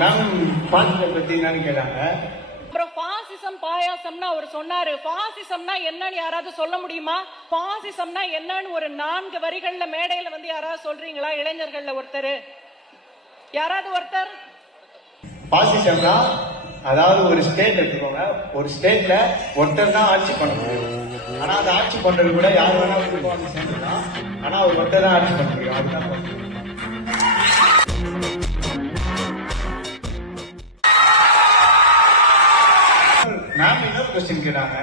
Ma'am பாசிசம் பத்தி என்னன்னு கேட்டாங்க. அப்புறம் பாசிசம் பாயாசம்னா அவர் சொன்னாரு. பாசிசம்னா என்னன்னு யாராவது சொல்ல முடியுமா? பாசிசம்னா என்னன்னு ஒரு 4 வரிகள்ல மேடையில வந்து யாராவது சொல்றீங்களா? இளைஞர்கள்ல ஒருத்தர், யாராவது ஒருத்தர். பாசிசம்னா அதாவது ஒரு ஸ்டேட் எடுத்துக்கோங்க, ஒரு ஸ்டேட்ல ஒருத்தர் தான் ஆட்சி பண்ண முடியும். ஆனா அந்த ஆட்சி பண்றது கூட யார் வேணா கொடுப்பாங்க சேர்ந்துதான். ஆனா அவர் ஒருத்தர் தான் ஆட்சி பண்ண முடியும். அதுதான் மேம் இன்னொரு கொஸ்டின் கேட்டாங்க.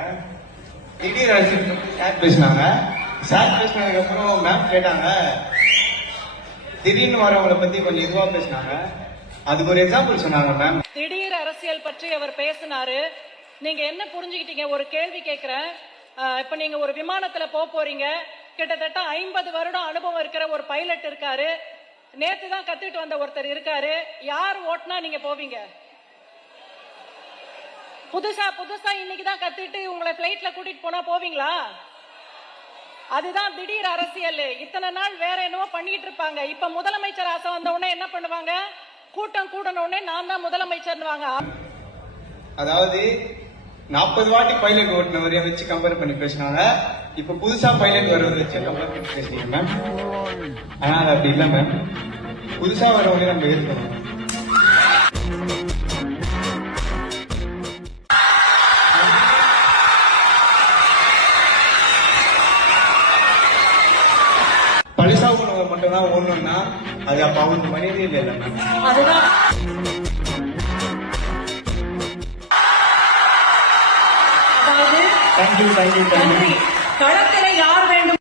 திடீர் அரசியல் பத்தி சார் பேசினாங்க. சார் பேசினதுக்கு அப்புறம் மேம் கேட்டாங்க, திடீர்னு வரவங்களை பத்தி கொஞ்சம் இதுவா பேசினாங்க. அதுக்கு ஒரு எக்ஸாம்பிள் சொன்னாங்க மேம். திடீர் அரசியல் பற்றி அவர் பேசினாரு. நீங்க என்ன புரிஞ்சுக்கிட்டீங்க? ஒரு கேள்வி கேட்கிறேன். இப்ப நீங்க ஒரு விமானத்துல போறீங்க. கிட்டத்தட்ட 50 வருடம் அனுபவம் இருக்கிற ஒரு பைலட் இருக்காரு. நேத்து தான் கத்துட்டு வந்த ஒருத்தர் இருக்காரு. யார் ஓட்டுனா நீங்க போவீங்க? புதுசா இன்னைக்குதான் கத்துட்டு உங்களை பிளைட்ல கூட்டிட்டு போனா போவீங்களா? அதுதான் திடீர் அரசியல். இத்தனை நாள் வேற என்னவோ பண்ணிட்டு இருப்பாங்க. இப்ப முதலமைச்சர் ஆசை வந்த உடனே என்ன பண்ணுவாங்க? கூட்டம் கூடன உடனே நான் தான் முதலமைச்சர்னுவாங்க. அதாவது 40 வாட்டி பைலட் ஓட்டுனவரைய வச்சு கம்பேர் பண்ணி பேசினாங்க. இப்ப புதுசா பைலட் வருவதை வச்சு கம்பேர் பண்ணி பேசுறீங்க மேம். ஆனா அது அப்படி இல்லை மேம். புதுசா வரவங்க நம்ம ஏற்கணும். பழிசா உணவை மட்டும் தான் ஓடணும்னா அது அப்ப அவங்களுக்கு மனிதே இல்லை மேம். அதுதான் தேங்க்யூ. களத்துல யார் வேண்டும்